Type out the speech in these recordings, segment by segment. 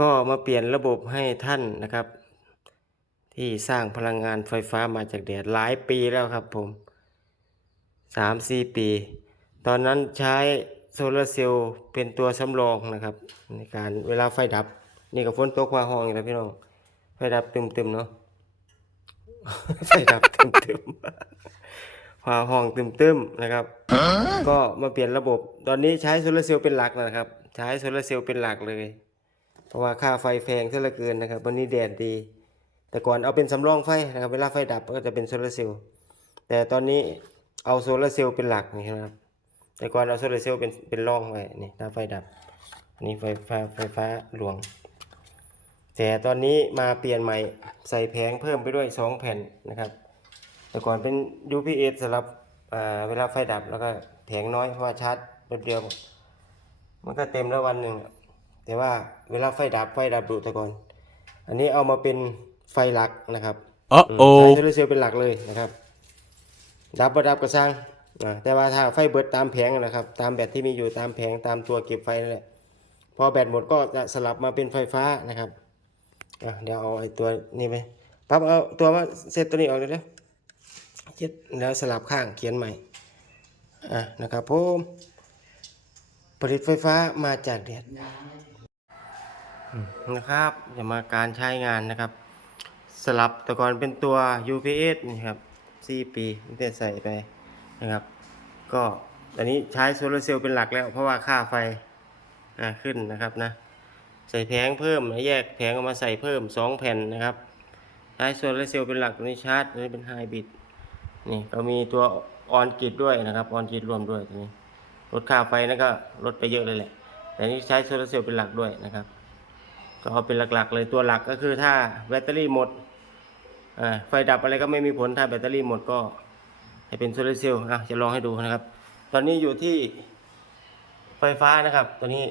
ก็มาเปลี่ยนระบบให้ท่านนะครับ ที่สร้างพลังงานไฟฟ้ามาจากแดดหลายปีแล้วครับผมสามสี่ปี ตอนนั้นใช้โซลาร์เซลล์เป็นตัวสำรองนะครับ ในการเวลาไฟดับ นี่กับฝนตกว่าห้องอยู่แล้วพี่น้อง ไฟดับตึมๆเนาะไฟดับตึมๆพาห้องตึมๆนะครับ ก็มาเปลี่ยนระบบ ตอนนี้ใช้โซลาร์เซลล์เป็นหลักนะครับ ใช้โซลาร์เซลล์เป็นหลักเลย เพราะว่าค่าไฟแพงเท่าเหลือเกินนะครับวันนี้แดดดี แต่ก่อนเอาเป็นสำรองไฟนะครับเวลาไฟดับก็จะเป็นโซลาร์เซลล์แต่ตอนนี้เอาโซลาร์เซลล์เป็นหลักนี่ครับ แต่ก่อนเอาโซลาร์เซลล์เป็นเป็นรองไว้นี่ถ้าไฟดับอันนี้ไฟฟ้าไฟฟ้าหลวง แต่ตอนนี้มาเปลี่ยนใหม่ใส่แผงเพิ่มไปด้วย 2 แผ่นนะครับ แต่ก่อนเป็น UPS สำหรับเวลาไฟดับแล้วก็แผงน้อยเพราะว่าชาร์จแป๊บเดียว มันก็เต็มแล้ววันหนึ่ง แต่ว่าเวลาไฟดับไฟดับดุแต่ก่อนอันนี้เอามาเป็นไฟหลักนะครับ Uh อืมใช้ oh. โซลาร์เซลล์เป็นหลักเลยนะครับ ดับบ่ดับก็สร้างอ่าแต่ว่าถ้าไฟเบิดตามแผงนะครับ ตามแบตที่มีอยู่ตามแผงตามตัวเก็บไฟนั่นแหละพอแบตหมดก็จะสลับมาเป็นไฟฟ้านะครับอะเดี๋ยวเอาไอ้ตัวนี้ไปปั๊บเอาตัวมาเซตตัวนี้ออกเลยเด้อเจ็ดแล้วสลับข้างเขียนใหม่อะนะครับผม ผลิตไฟฟ้ามาจากแดดนะครับจะมาการใช้งานนะครับ สลับแต่ก่อนเป็นตัว UPS นี่ครับ4ปีตั้งแต่ใส่ไปนะครับ ก็ตอนนี้ใช้โซลาร์เซลล์เป็นหลักแล้ว เพราะว่าค่าไฟขึ้นนะครับนะใส่แผงเพิ่มแยกแผงออกมาใส่เพิ่ม 2 แผ่นนะครับใช้โซลาร์เซลล์เป็นหลักตัวนี้ชาร์จตัวนี้เป็นไฮบริดนี่ก็มีตัวออนกิดด้วยนะครับออนกิดรวมด้วยตัวนี้ ลดค่าไฟนั่นก็ลดไปเยอะเลยแหละ แต่นี่ใช้โซลาร์เซลล์เป็นหลักด้วยนะครับ ก็เอาเป็นหลักๆ เลยตัวหลักก็คือถ้าแบตเตอรี่หมดไฟดับอะไรก็ไม่มีผลถ้าแบตเตอรี่หมดก็ให้เป็นโซลาร์เซลล์อะจะลองให้ดูนะครับ ตอนนี้อยู่ที่ไฟฟ้านะครับ ตัวนี้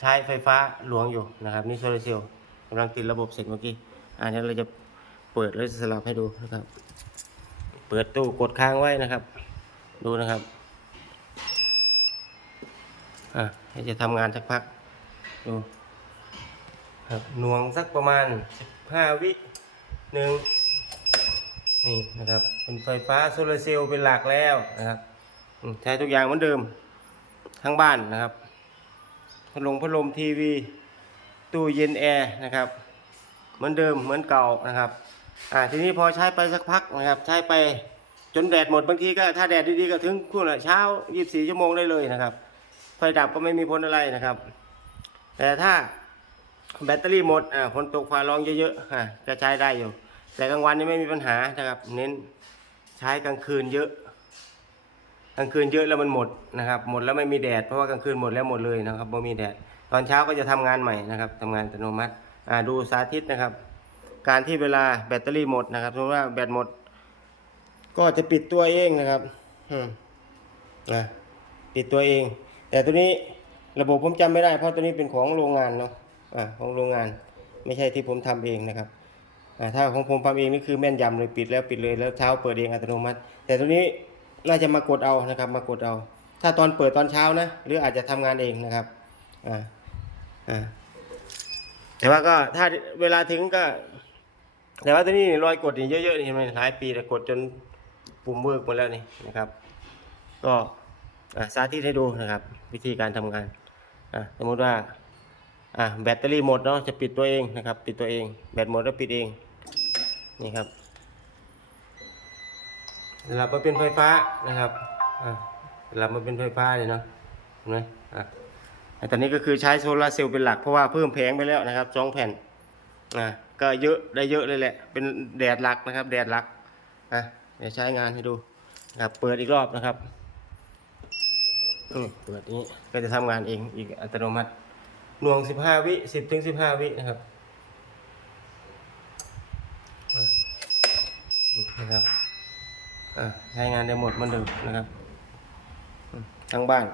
ใช้ไฟฟ้าหลวงอยู่นะครับ นี่โซลาร์เซลล์กำลังติดระบบเสร็จเมื่อกี้อ่าเดี๋ยวเราจะเปิดแล้วสลับให้ดูนะครับ เปิดตู้กดค้างไว้นะครับ ดูนะครับ อะให้จะทำงานสักพัก ดู ครับหน่วงสักประมาณ 15 วิหนึ่งนี่นะครับ เป็นไฟฟ้าโซลาร์เซลล์เป็นหลักแล้วนะครับใช้ทุกอย่างเหมือนเดิม ทั้งบ้านนะครับ พัดลมพัดลมทีวี ตู้เย็นแอร์นะครับ เหมือนเดิมเหมือนเก่านะครับ อ่าทีนี้พอใช้ไปสักพักนะครับ ใช้ไปจนแดดหมดบางทีก็ถ้าแดดดีๆก็ถึงคุณละเช้า 24 ชั่วโมงได้เลยนะครับ ไฟดับก็ไม่มีผลอะไรนะครับ แต่ถ้าแบตเตอรี่หมดอ่าฝนตกฟ้าร้องเยอะๆอ่าก็ใช้ได้อยู่ แต่กลางวันนี่ไม่มีปัญหานะครับ เน้นใช้กลางคืนเยอะกลางคืนเยอะแล้วมันหมดนะครับ หมดแล้วไม่มีแดดเพราะว่ากลางคืนหมดแล้วหมดเลยนะครับไม่มีแดด ตอนเช้าก็จะทำงานใหม่นะครับทำงานอัตโนมัติอ่าดูสาธิตนะครับ การที่เวลาแบตเตอรี่หมดนะครับสมมติว่าแบตหมด ก็จะปิดตัวเองนะครับอืมนะปิดตัวเอง แต่ตัวนี้ระบบผมจำไม่ได้เพราะตัวนี้เป็นของโรงงานเนาะอ่าของโรงงานไม่ใช่ที่ผมทำเองนะครับอ่าถ้าของผมทำเองนี่คือแม่นยำเลยปิดแล้วปิดเลยแล้วเช้าเปิดเองอัตโนมัติ แต่ตัวนี้น่าจะมากดเอานะครับ มากดเอา ถ้าตอนเปิดตอนเช้านะ หรืออาจจะทำงานเองนะครับอ่าอ่าแต่ว่าก็ถ้าเวลาถึงก็ แต่ว่าตัวนี้รอยกดนี่เยอะๆนี่เห็นไหมหลายปีแต่กดจนปุ่มเวิร์กหมดแล้วนี่นะครับ ก็ สาธิตให้ดูนะครับ วิธีการทำงานสมมติว่าแบตเตอรี่หมดเนาะจะปิดตัวเองนะครับ ปิดตัวเอง แบตหมดแล้วปิดเองนี่ครับสลับมาเป็นไฟฟ้านะครับอ่าสลับมาเป็นไฟฟ้าเลยเนาะเห็นไหมอะแต่ตอนนี้ก็คือใช้โซลาร์เซลล์เป็นหลักเพราะว่าเพิ่มแผงไปแล้วนะครับสองแผ่นอ่าก็เยอะได้เยอะเลยแหละ เป็นแดดหลักนะครับ แดดหลักอะเดี๋ยวใช้งานให้ดูนะครับเปิดอีกรอบนะครับ อืมเปิดนี้ก็จะทำงานเองอีกอัตโนมัติ หน่วงสิบห้าวิสิบถึงสิบห้าวินะครับอะนะครับอะใช้งานได้หมดเหมันเดิมนะครับอืมทั้งบ้าน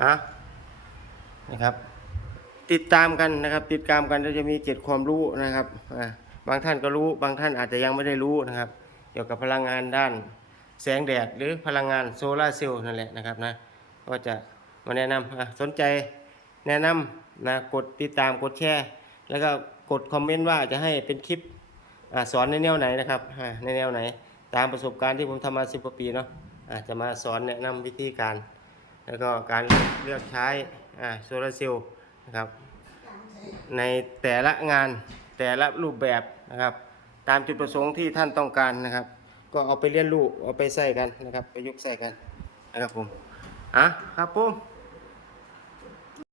นะนะครับ ติดตามกันนะครับ ติดตามกันเราจะมีเจ็ดความรู้นะครับอะบางท่านก็รู้ บางท่านอาจจะยังไม่ได้รู้นะครับ เกี่ยวกับพลังงานด้าน แสงแดดหรือพลังงานโซลาร์เซลล์นั่นแหละนะครับนะก็จะมาแนะนำสนใจแนะนำนะกดติดตามกดแชร์ แล้วก็กดคอมเมนต์ว่าจะให้เป็นคลิปอสอนในแนวไหนนะครับในแนวไหน ตามประสบการณ์ที่ผมทำมาสิบกว่าปีเนาะอาจะมาสอนแนะนำวิธีการ แล้วก็การเลือกใช้โซลาร์เซลล์นะครับในแต่ละงานแต่ละรูปแบบนะครับ ตามจุดประสงค์ที่ท่านต้องการนะครับ ก็เอาไปเรียนรู้เอาไปใส่กันนะครับ ประยุกต์ใส่กันนะครับผมอะครับผม